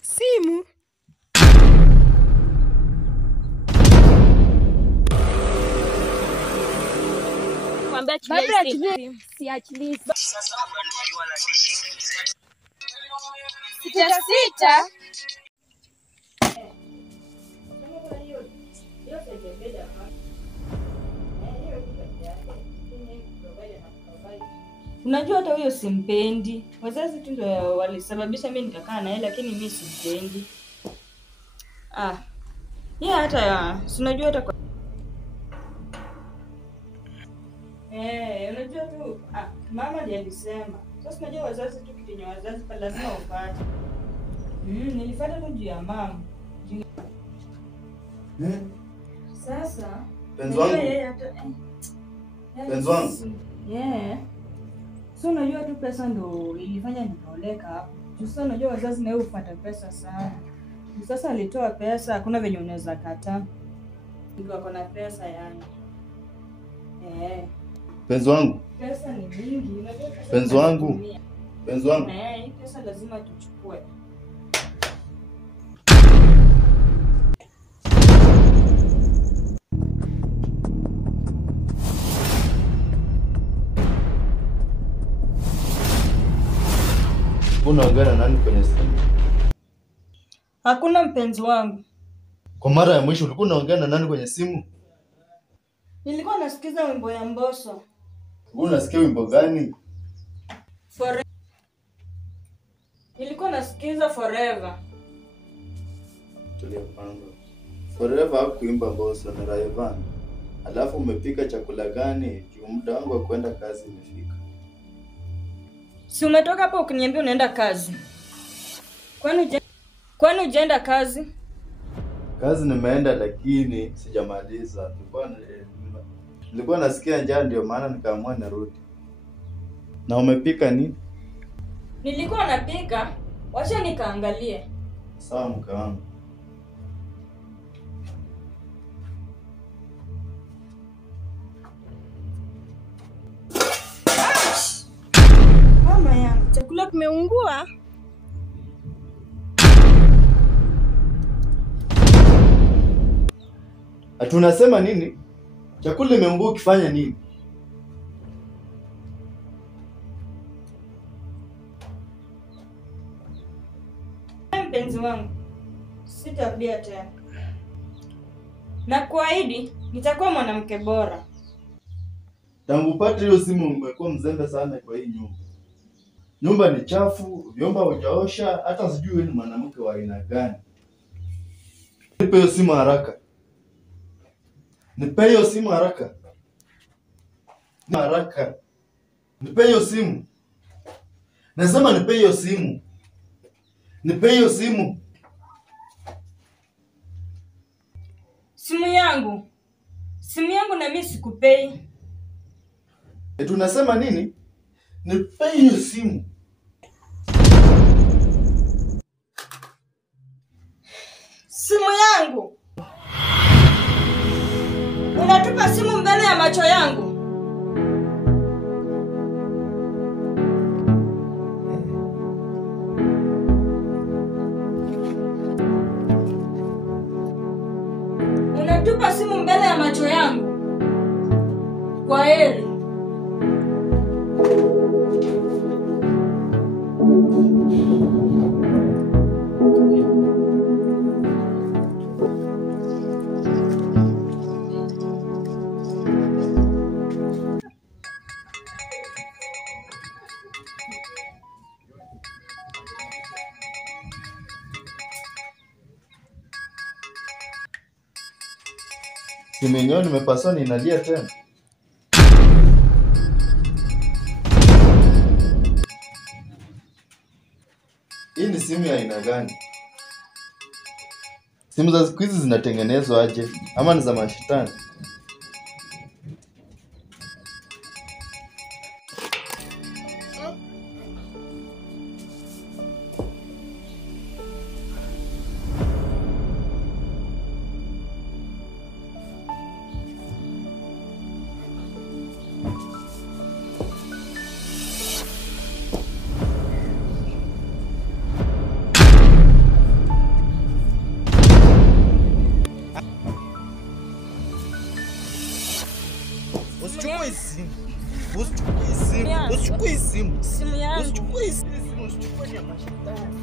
Simu. Kwambia Siachili. Sita. Unajua hata huyo simpendi. Wazazi tu ndio walisababisha mimi nikakaa naye, lakini mimi simpendi. Hata unajua hata kwa... unajua tu mama ndiye alisema. Sasa unajua wazazi tu kitu yenye wazazi pa lazima upate. Nilifuata tu juu ya mama. Sasa penzi wangu. Penzi wangu. So unajua tu pesa ndo ilifanya nikaoleka hapo. Sasa unajua wazazi nao hufuata pesa sana. Sasa alitoa pesa, hakuna venye unaweza kataa. Ndio ako na pesa yani. Penzi wangu. Pesa ni mingi, unajua pesa. Penzi wangu. Penzi wangu. Pesa lazima tuchukue. Unaongea na nani kwenye simu? Hakuna mpenzi wangu. Kwa mara ya mwisho ulikuwa unaongea na nani kwenye simu? Nilikuwa nasikiza wimbo ya Mbosso. Unasikia wimbo gani? Nilikuwa nasikiza Forever. Tulia kwanza. Forever kuimba Mbosso na Rayvanny. Alafu umepika chakula gani? Juu muda wangu wa kwenda kazi umefika. Si umetoka hapo ukiniambia unaenda kazi? Kwani hujaenda kazi? Kazi nimeenda lakini sijamaliza. Nilikuwa nasikia njaa ndio maana nikaamua narudi. Na umepika nini? Nilikuwa napika, wacha nikaangalie. Sawa mke wangu. Mama yangu, chakula kimeungua. Tunasema nini? Chakula imeungua ukifanya nini? Mpenzi wangu, sitarudia tena. Na kuahidi nitakuwa mwanamke bora. Tangu upate hiyo simu umekuwa mzembe sana kwa hii nyumba. Nyumba ni chafu, vyomba hujaosha, hata sijui wewe ni mwanamke wa aina gani. Nipe hiyo simu haraka. Nipe hiyo simu haraka. Haraka. Nipe hiyo simu. Nasema nipe hiyo simu. Nipe hiyo simu. Simu yangu. Simu yangu na mimi sikupei. Tunasema nini? Nipe hiyo simu. Simu yangu. Unatupa simu mbele ya macho yangu. Unatupa simu mbele ya macho yangu. Kwa heri. Simu yenyewe nimepaswa ninalia tena. Hii ni simu ya aina gani? Simu za siku hizi zinatengenezwa aje? Ama ni za mashetani? Usichukue simu. Usichukue simu. Usichukue simu. Simu yangu. Usichukue simu. Usichukue ya mashetani.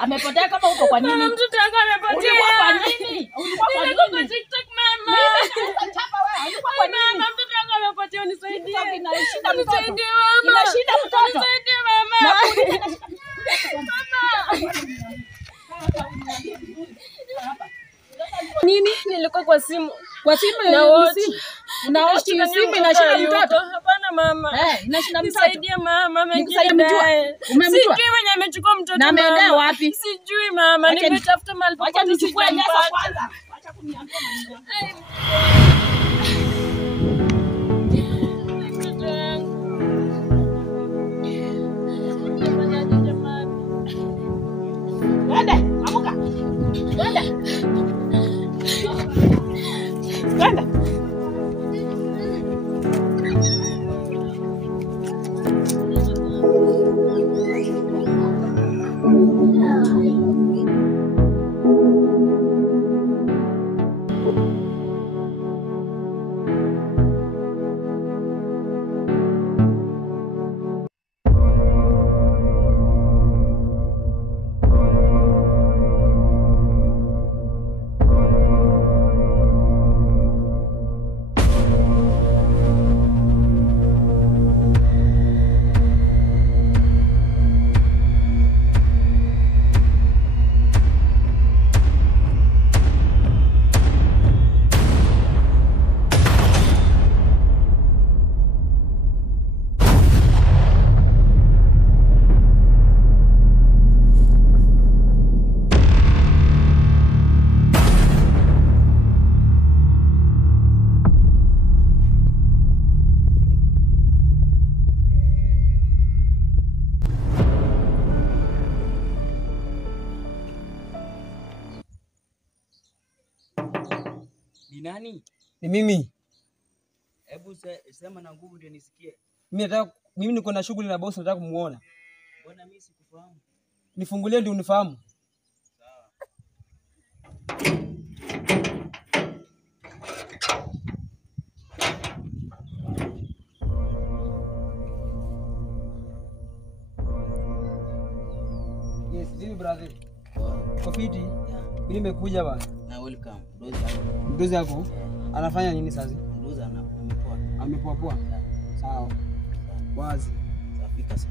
Amepotea kama uko kwa nini? Mtoto wangu amepotea. Ulikuwa kwa nini? Ulikuwa kwa nini? Kwa TikTok mama. Chapa wewe, ulikuwa kwa nini? Mama, mtoto wangu amepotea, unisaidie. TikTok inashinda mtoto. Unisaidie mama. Inashinda mtoto. Unisaidie mama. Nini? Nilikuwa kwa simu. Kwa simu Na watch. Unaoshi simu inashinda mtoto. Hapana mama. Inashinda mtoto. Nisaidie mama, Nikusaidie mjua. Umemjua? Sijui mwenye amechukua mtoto Na mama. ameenda wapi? Sijui mama, Acha nimetafuta mahali Wacha popote nichukue nyasa sijampata. kwanza. Wacha kuniambia maneno. Mtoto wangu. Nifanyaje jamani? Twende, amuka. Twende. Twende. Ni nani? Ni mimi. Hebu sema na nguvu ndio nisikie. Mimi niko na shughuli na boss, nataka kumuona. Bwana mimi sikufahamu. Nifungulie ndio unifahamu. Sawa. Yes, mimi brother. Kwa fiti. Yeah. Mimi nimekuja bana. Na welcome. Mdozi yako anafanya nini sasa? Mdozi amepoa. Amepoa poa. Sawa. Wazi. Safika sasa.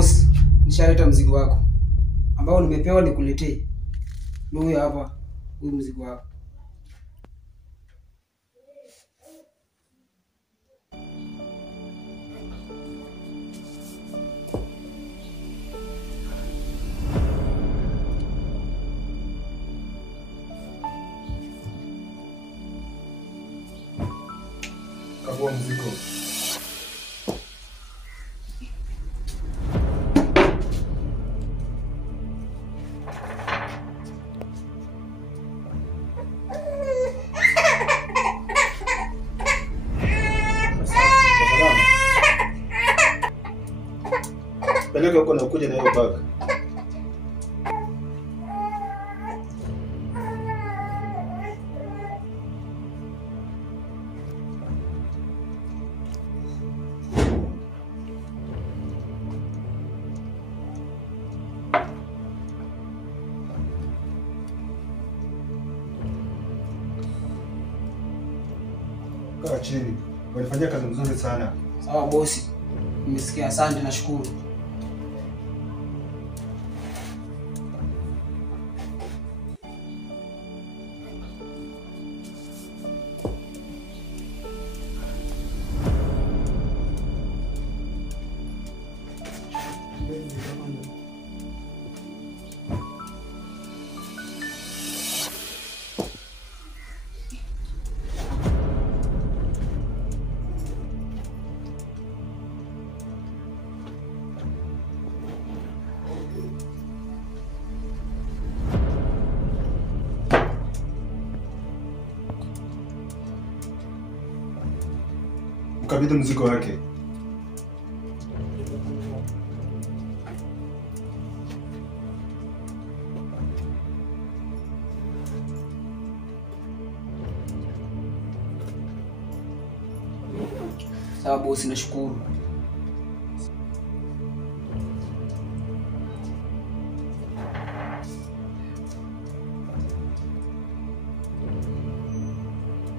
boss, nishaleta mzigo wako ambao nimepewa nikuletee. Ndio huyo hapa, huyu mzigo wako. Kagua mzigo. Peleka huko na ukuje na hiyo bag. Kaa chini. Walifanyia kazi nzuri sana. Sawa bosi. Nimesikia, asante na shukuru. Mkabidhi mzigo wake. Sawa bosi, nashukuru.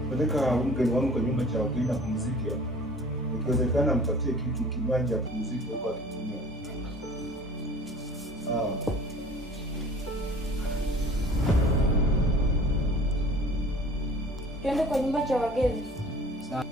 Peleka mgeni wangu kwa nyumba cha wageni na pumzike. Ikiwezekana mpatie kitu kinywaji apumzike huko akitumia. Sawa. Twende kwa nyumba cha wageni. Sawa.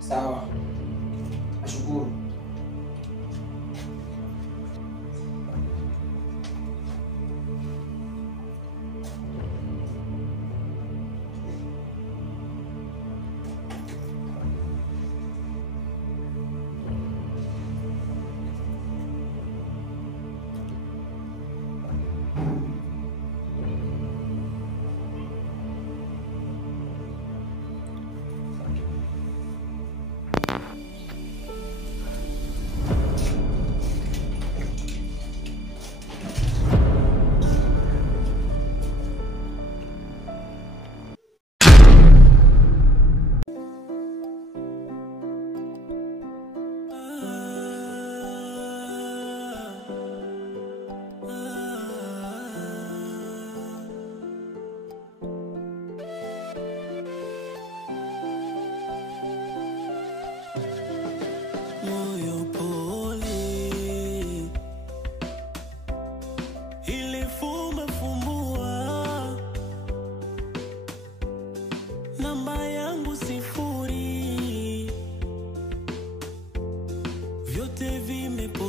Sawa. Nashukuru. Moyo pole, ili fumbua namba yangu 0, vyote vimepotea.